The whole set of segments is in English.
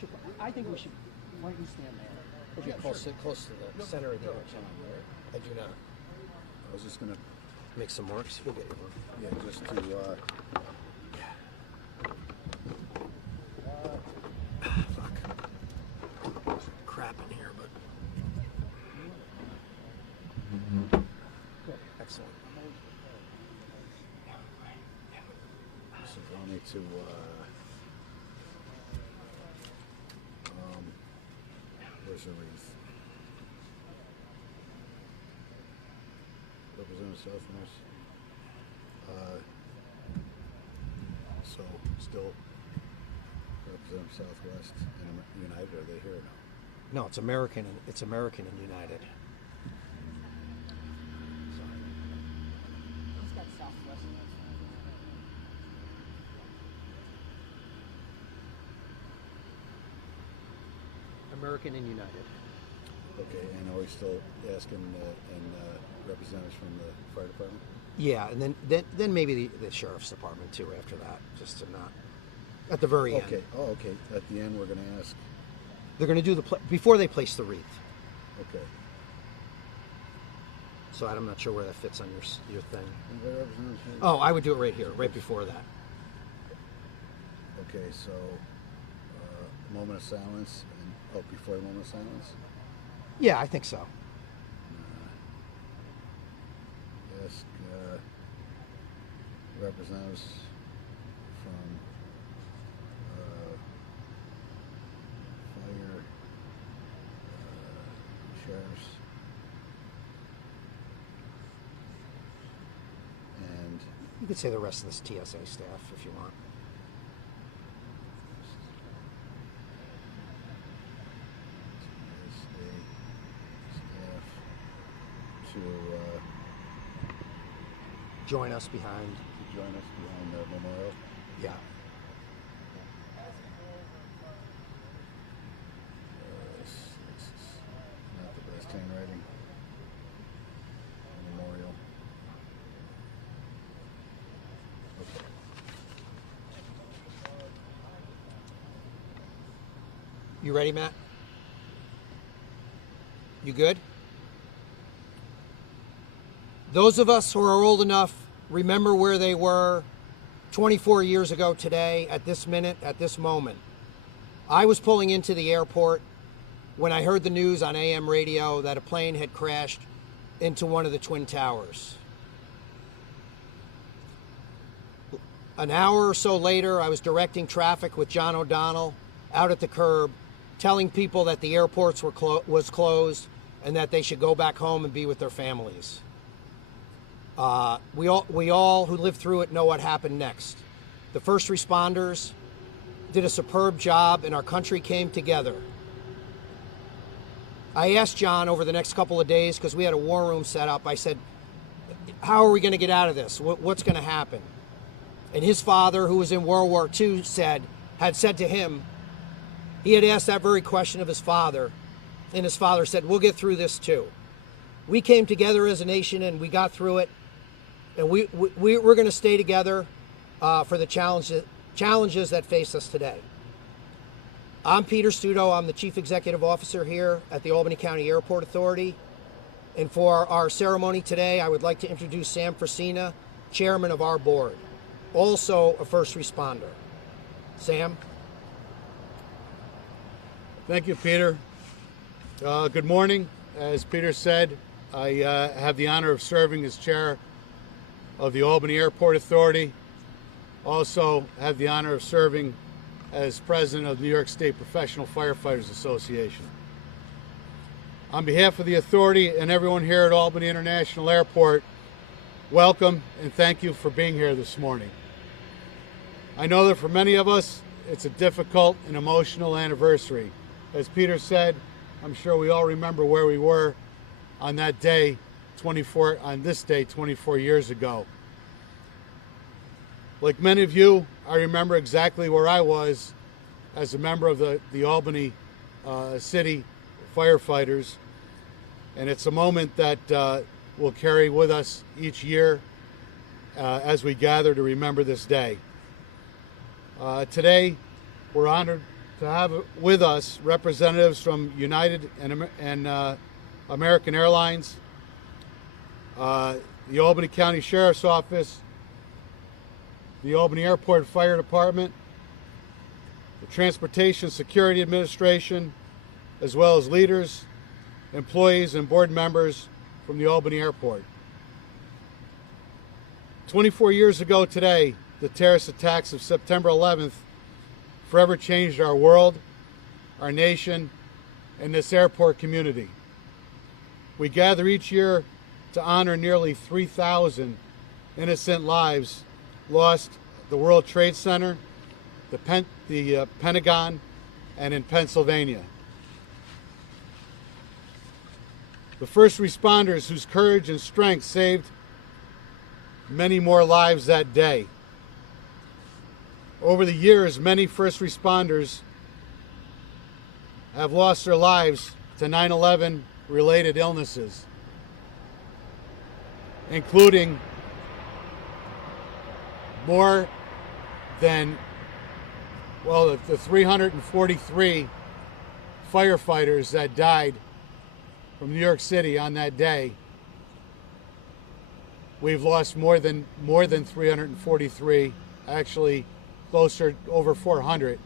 should. I think we should. Why don't you stand there? Or Yeah, be close to the center of the airplane. I do not. I was just gonna, Make some marks. We'll get you one. yeah, just to, Fuck. Crap in here, but excellent. so I'll need to, where's the wreath? Representative Southwest. So still Representative Southwest and United, are they here now? No, it's American. It's American and United. He's got Southwest. American and United. Okay, and are we still asking representatives from the fire department? Yeah, and then maybe the sheriff's department too after that, just to not at the very end. Okay. Oh, okay. At the end, we're going to ask. They're going to do before they place the wreath. Okay. So I'm not sure where that fits on your thing. Anybody representative here? Oh, I would do it right here, right before that. Okay, so moment of silence, and before the moment of silence. Yeah, I think so. Ask representatives from fire, sheriffs, and You could say the rest of this TSA staff if you want. staff to Join us behind. join us behind the memorial. Yeah. This is not the best handwriting. Memorial. Okay. You ready, Matt? You good? Those of us who are old enough remember where they were 24 years ago today, at this minute, at this moment. I was pulling into the airport when I heard the news on AM radio that a plane had crashed into one of the Twin Towers. An hour or so later, I was directing traffic with John O'Donnell out at the curb, telling people that the airports was closed and that they should go back home and be with their families. We all who lived through it know what happened next. The first responders did a superb job and our country came together. I asked John over the next couple of days, because we had a war room set up, I said, how are we going to get out of this? What's going to happen? And his father, who was in World War II, had said to him, he had asked that very question of his father, and his father said, we'll get through this too. We came together as a nation and we got through it. And we're going to stay together for the challenges that face us today. I'm Peter Studo. I'm the Chief Executive Officer here at the Albany County Airport Authority. And for our ceremony today, I would like to introduce Sam Fresina, Chairman of our board, also a first responder. Sam? Thank you, Peter. Good morning. As Peter said, I have the honor of serving as chair of the Albany Airport Authority. Also have the honor of serving as president of the New York State Professional Firefighters Association. On behalf of the authority and everyone here at Albany International Airport, welcome and thank you for being here this morning. I know that for many of us, it's a difficult and emotional anniversary. As Peter said, I'm sure we all remember where we were on that day, 24 years ago. Like many of you, I remember exactly where I was as a member of the Albany City firefighters, and it's a moment that we'll carry with us each year as we gather to remember this day. Today, we're honored to have with us representatives from United and American Airlines, the Albany County Sheriff's Office, the Albany Airport Fire Department, the Transportation Security Administration, as well as leaders, employees, and board members from the Albany Airport. 24 years ago today, the terrorist attacks of September 11th forever changed our world, our nation, and this airport community. We gather each year to honor nearly 3,000 innocent lives lost at the World Trade Center, the Pentagon, and in Pennsylvania. The first responders whose courage and strength saved many more lives that day. Over the years, many first responders have lost their lives to 9/11 related illnesses, including more than, well, the 343 firefighters that died from New York City on that day. We've lost more than 343, actually closer, over 400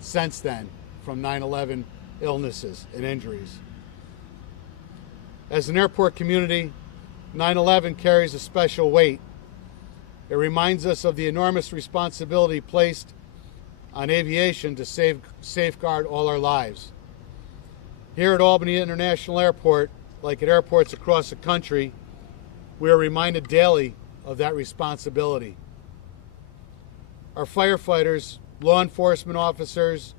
since then, from 9/11 illnesses and injuries. As an airport community, 9/11 carries a special weight. It reminds us of the enormous responsibility placed on aviation to safeguard all our lives. Here at Albany International Airport, like at airports across the country, we are reminded daily of that responsibility. Our firefighters, law enforcement officers,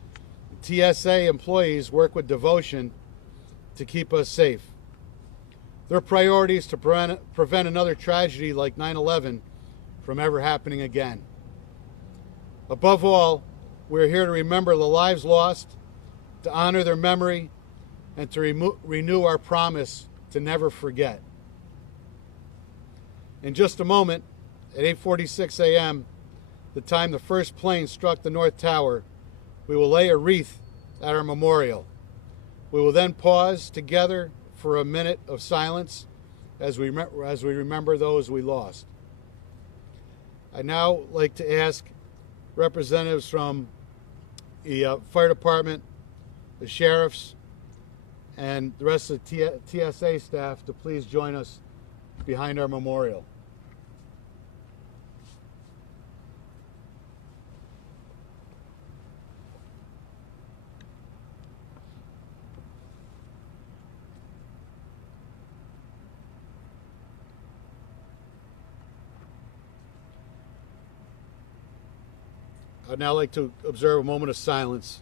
TSA employees work with devotion to keep us safe. Their priority is to prevent another tragedy like 9/11 from ever happening again. Above all, we're here to remember the lives lost, to honor their memory, and to renew our promise to never forget. In just a moment, at 8:46 a.m., the time the first plane struck the North Tower, we will lay a wreath at our memorial. We will then pause together for a minute of silence as we remember those we lost. I'd now like to ask representatives from the fire department, the sheriffs, and the rest of the TSA staff to please join us behind our memorial. I'd now like to observe a moment of silence.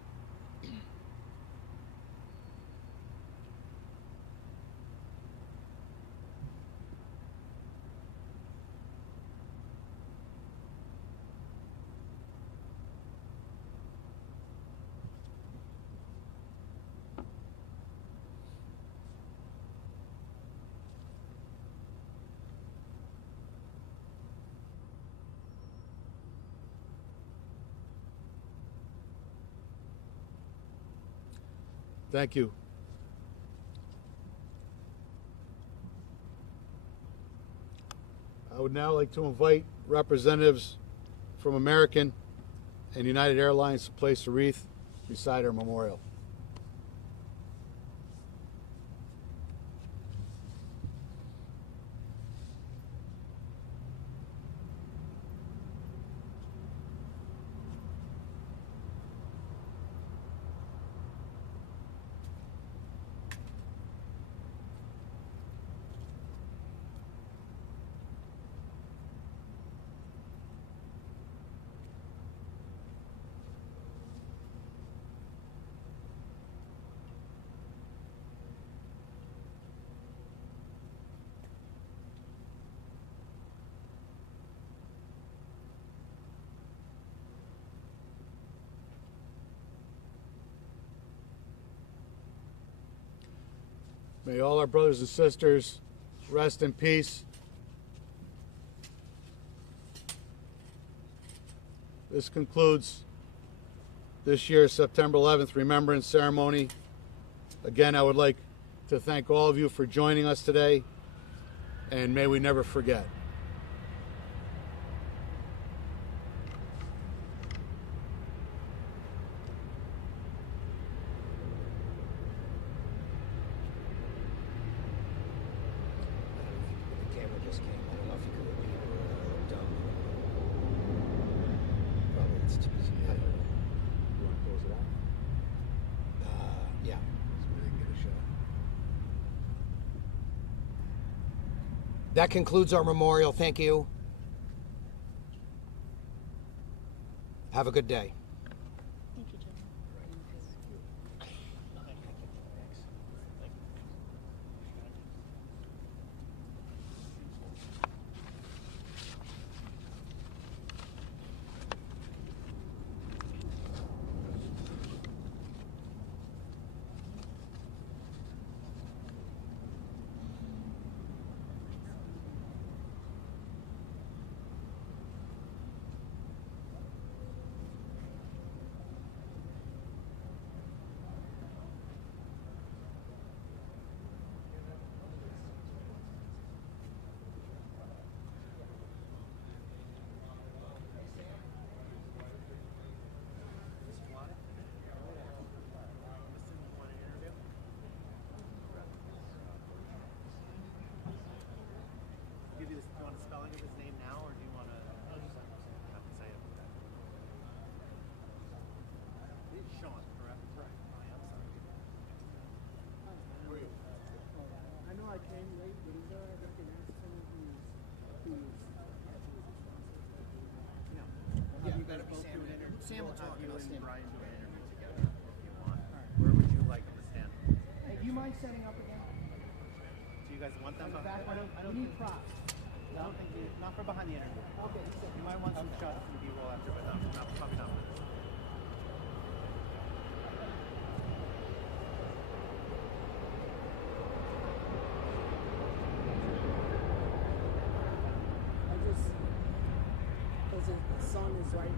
Thank you. I would now like to invite representatives from American and United Airlines to place a wreath beside our memorial. May all our brothers and sisters rest in peace. This concludes this year's September 11th Remembrance Ceremony. Again, I would like to thank all of you for joining us today, and may we never forget. The camera just came. I don't know if you could repeat it or looked dumb. Probably it's too easy. I don't know. You want to close it out? Yeah. So we can get a shot. That concludes our memorial. Thank you. Have a good day. Thank you, Jim. Give you this, do you want a spelling of his name now, or do you want to have to say it? It's Sean, correct? Right. I am sorry. I know I came late, but is there I recognize someone who's Yeah, you guys both do an interview? Sam will We'll have talk you and I'll and stand. Brian do an interview together if you want. Where would you like him to stand? Hey, do you mind setting up again? Do you guys want them Back behind? I don't need props. I don't think not for behind the interview. Okay, You might want some shots from the B-roll after, but not probably not. I just, because the sun is right